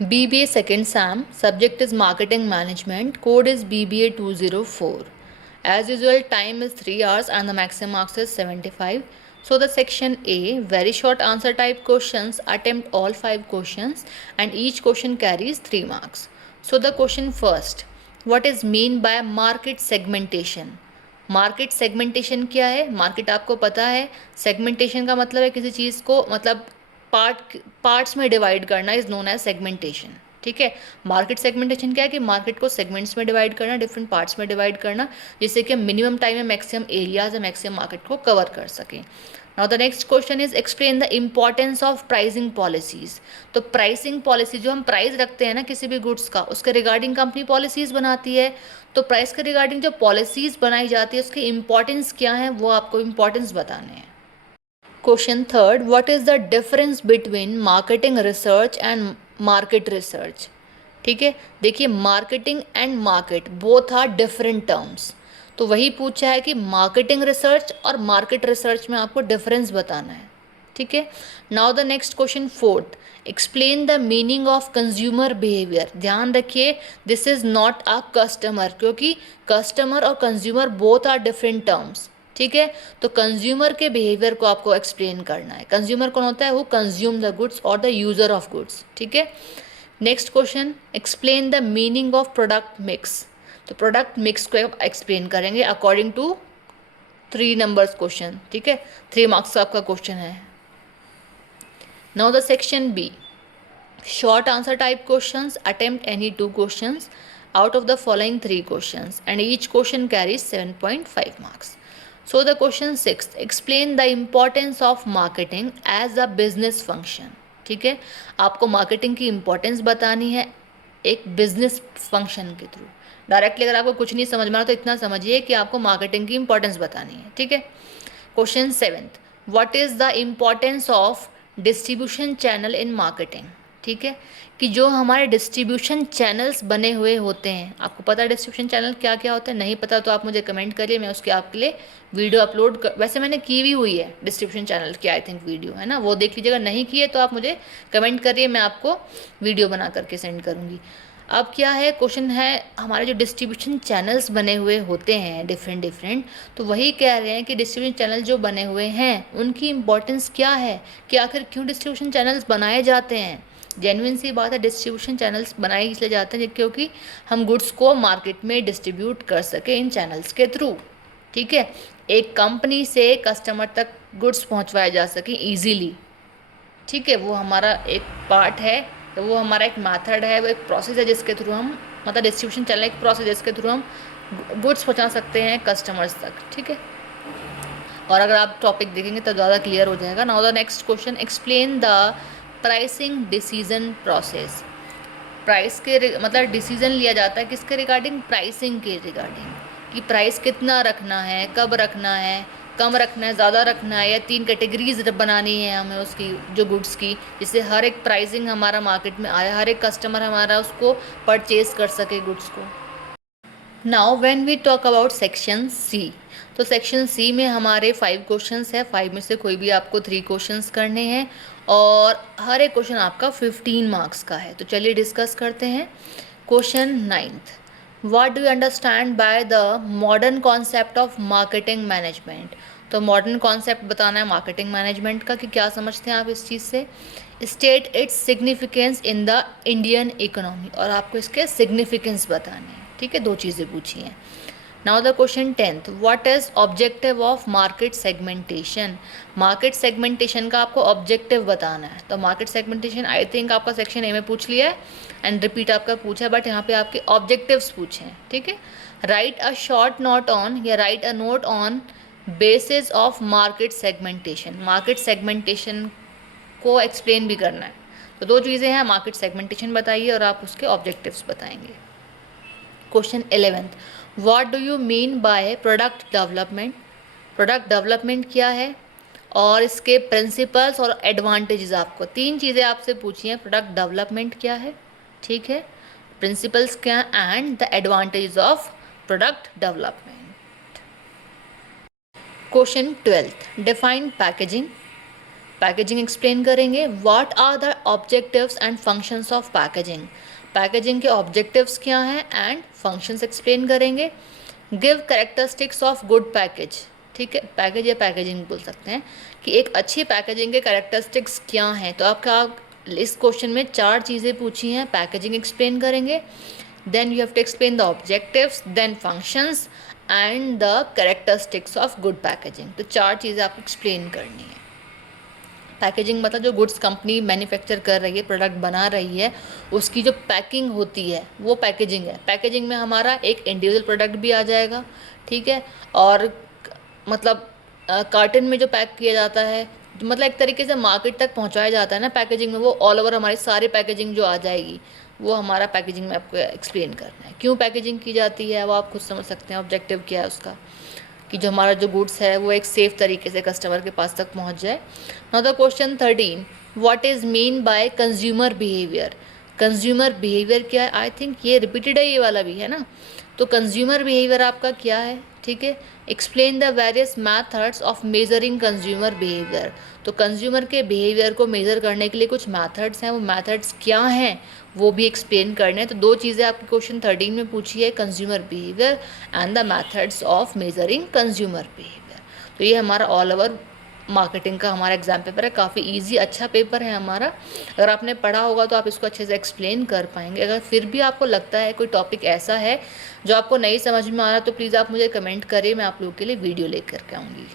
BBA second SAM, subject is marketing management, code is BBA 204. As usual, time is 3 hours and the maximum marks is 75. So the section A, very short answer type questions, attempt all 5 questions and each question carries 3 marks. So the question first, what is mean by market segmentation? Market segmentation क्या है? Market आपको पता है, segmentation का मतलब है किसी चीज़ को मतलब पार्ट्स में डिवाइड करना इज नोन एज सेगमेंटेशन। ठीक है, मार्केट सेगमेंटेशन क्या है कि मार्केट को सेगमेंट्स में डिवाइड करना, डिफरेंट पार्ट्स में डिवाइड करना, जिससे कि हम मिनिमम टाइम में मैक्सिमम एरियाज या मैक्सिमम मार्केट को कवर कर सकें। Now the next question is explain the importance of pricing policies. तो प्राइसिंग पॉलिसी, जो हम प्राइस रखते हैं ना किसी भी गुड्स का, उसके रिगार्डिंग कंपनी पॉलिसीज बनाती है। तो प्राइस के रिगार्डिंग जो पॉलिसीज बनाई जाती है उसकी इंपॉर्टेंस क्या है वो आपको इंपॉर्टेंस बताने हैं। Question third, what is the difference between marketing research and market research? ठीक है, देखिए marketing and market both are different terms. तो वही पूछा है कि मार्केटिंग रिसर्च और मार्केट रिसर्च में आपको डिफरेंस बताना है। ठीक है, now the next question fourth, explain the meaning of consumer behaviour. ध्यान रखिए this is not a customer, क्योंकि कस्टमर और consumer both are different terms. ठीक है, तो कंज्यूमर के बिहेवियर को आपको एक्सप्लेन करना है। कंज्यूमर कौन होता है? वो कंज्यूम द गुड्स और द यूज़र ऑफ गुड्स। ठीक है, next question, explain the meaning of product mix. तो प्रोडक्ट मिक्स को एक्सप्लेन करेंगे अकॉर्डिंग टू 3 नंबर्स क्वेश्चन। ठीक है, 3 मार्क्स का आपका क्वेश्चन है। Now the section B, short answer type questions, attempt any 2 questions out of the following 3 questions and each question carries 7.5 marks. So the question 6, explain the importance of marketing as a business function. ठीक है, आपको marketing की importance बतानी है एक business function के through. Directly अगर आपको कुछ नहीं समझ में आ रहा तो इतना समझिए कि आपको मार्केटिंग की इंपॉर्टेंस बतानी है। ठीक है, question 7, what is the importance of distribution channel in marketing? ठीक है, कि जो हमारे डिस्ट्रीब्यूशन चैनल्स बने हुए होते हैं, आपको पता है डिस्ट्रीब्यूशन चैनल क्या क्या होते हैं? नहीं पता तो आप मुझे कमेंट करिए, मैं उसके आपके लिए वीडियो अपलोड कर, वैसे मैंने की भी हुई है डिस्ट्रीब्यूशन चैनल की आई थिंक वीडियो, है ना, वो देख लीजिएगा। नहीं की है तो आप मुझे कमेंट करिए, मैं आपको वीडियो बना करके सेंड करूँगी। अब क्या है, क्वेश्चन है हमारे जो डिस्ट्रीब्यूशन चैनल्स बने हुए होते हैं डिफरेंट, तो वही कह रहे हैं कि डिस्ट्रीब्यूशन चैनल जो बने हुए हैं उनकी इंपॉर्टेंस क्या है, कि आखिर क्यों डिस्ट्रीब्यूशन चैनल्स बनाए जाते हैं। जेन्युइन सी बात है, डिस्ट्रीब्यूशन चैनल्स बनाए इसलिए जाते हैं क्योंकि हम गुड्स को मार्केट में डिस्ट्रीब्यूट कर सके इन चैनल्स के थ्रू। ठीक है, एक कंपनी से कस्टमर तक गुड्स पहुंचवाए जा सके इजीली। ठीक है, वो हमारा एक पार्ट है, तो वो हमारा एक मेथड है, वो एक प्रोसेस है जिसके थ्रू हम, मतलब डिस्ट्रीब्यूशन चैनल एक प्रोसेस है जिसके थ्रू हम गुड्स पहुंचा सकते हैं कस्टमर्स तक। ठीक है, और अगर आप टॉपिक देखेंगे तो ज़्यादा क्लियर हो जाएगा। Now the next question, explain the pricing decision process. Price के मतलब डिसीजन लिया जाता है किसके रिगार्डिंग? प्राइसिंग के रिगार्डिंग, कि प्राइस कितना रखना है, कब रखना है, कम रखना है, ज़्यादा रखना है, या 3 कैटेगरीज बनानी है हमें उसकी जो गुड्स की, जिससे हर एक प्राइसिंग हमारा मार्केट में आया, हर एक कस्टमर हमारा उसको परचेज कर सके गुड्स को। Now when we talk about section C, तो सेक्शन सी में हमारे 5 क्वेश्चंस है, 5 में से कोई भी आपको 3 क्वेश्चंस करने हैं और हर एक क्वेश्चन आपका 15 मार्क्स का है। तो चलिए डिस्कस करते हैं। Question 9th, what do you understand by the modern concept of marketing management? तो मॉडर्न कॉन्सेप्ट बताना है मार्केटिंग मैनेजमेंट का, कि क्या समझते हैं आप इस चीज़ से। State its significance in the Indian economy, और आपको इसके सिग्निफिकेंस बताने हैं। ठीक है, 2 चीज़ें पूछी हैं। Now the question 10th, what is objective of market segmentation? Market segmentation का आपको ऑब्जेक्टिव बताना है। तो मार्केट सेगमेंटेशन आई थिंक आपका सेक्शन ए में पूछ लिया है एंड रिपीट आपका पूछा है, बट यहाँ पे आपके ऑब्जेक्टिव्स पूछे हैं। ठीक है, write a short note on, या write a note on basis of market segmentation. Market segmentation को एक्सप्लेन भी करना है। तो 2 चीज़ें हैं, मार्केट सेगमेंटेशन बताइए और आप उसके ऑब्जेक्टिव्स बताएंगे। Question 11th, what do you mean by product development? Product development क्या है और इसके प्रिंसिपल्स और एडवांटेजेस, आपको 3 चीज़ें आपसे पूछी हैं। प्रोडक्ट डेवलपमेंट क्या है, ठीक है, प्रिंसिपल्स क्या and the advantages of product development. Question 12th, define packaging. Packaging explain करेंगे, what are the objectives and functions of packaging, packaging के ऑब्जेक्टिव्स क्या हैं एंड फंक्शंस एक्सप्लेन करेंगे, give characteristics of good package, ठीक है, package या packaging बोल सकते हैं कि एक अच्छी पैकेजिंग के कैरेक्टरिस्टिक्स क्या हैं। तो आपका इस क्वेश्चन में 4 चीज़ें पूछी हैं, पैकेजिंग एक्सप्लेन करेंगे, then you have to explain the objectives, then functions and the characteristics of good packaging. तो 4 चीज़ें आपको एक्सप्लेन करनी है। पैकेजिंग मतलब जो गुड्स कंपनी मैन्युफैक्चर कर रही है, प्रोडक्ट बना रही है, उसकी जो पैकिंग होती है वो पैकेजिंग है। पैकेजिंग में हमारा एक इंडिविजुअल प्रोडक्ट भी आ जाएगा, ठीक है, और मतलब कार्टन में जो पैक किया जाता है, मतलब एक तरीके से मार्केट तक पहुंचाया जाता है ना पैकेजिंग में, वो ऑल ओवर हमारी सारी पैकेजिंग जो आ जाएगी वो हमारा पैकेजिंग में आपको एक्सप्लेन करना है। क्यों पैकेजिंग की जाती है वो आप खुद समझ सकते हैं, ऑब्जेक्टिव क्या है उसका, कि जो हमारा जो गुड्स है वो एक सेफ़ तरीके से कस्टमर के पास तक पहुंच जाए। Now the question 13, what is mean by consumer behaviour. Consumer behaviour क्या है, आई थिंक ये रिपीटेड है ये वाला भी, है ना। तो कंज्यूमर बिहेवियर आपका क्या है, ठीक है, explain the various methods of measuring consumer behaviour. तो कंज्यूमर के बिहेवियर को मेज़र करने के लिए कुछ मैथड्स हैं, वो मैथड्स क्या हैं वो भी एक्सप्लेन करने हैं। तो 2 चीज़ें आपके क्वेश्चन 13 में पूछी है, consumer behaviour and the methods of measuring consumer behaviour. तो ये हमारा ऑल ओवर मार्केटिंग का हमारा एग्जाम पेपर है, काफ़ी इजी अच्छा पेपर है हमारा। अगर आपने पढ़ा होगा तो आप इसको अच्छे से एक्सप्लेन कर पाएंगे। अगर फिर भी आपको लगता है कोई टॉपिक ऐसा है जो आपको नहीं समझ में आ रहा तो प्लीज़ आप मुझे कमेंट करें, मैं आप लोगों के लिए वीडियो लेकर के आऊँगी।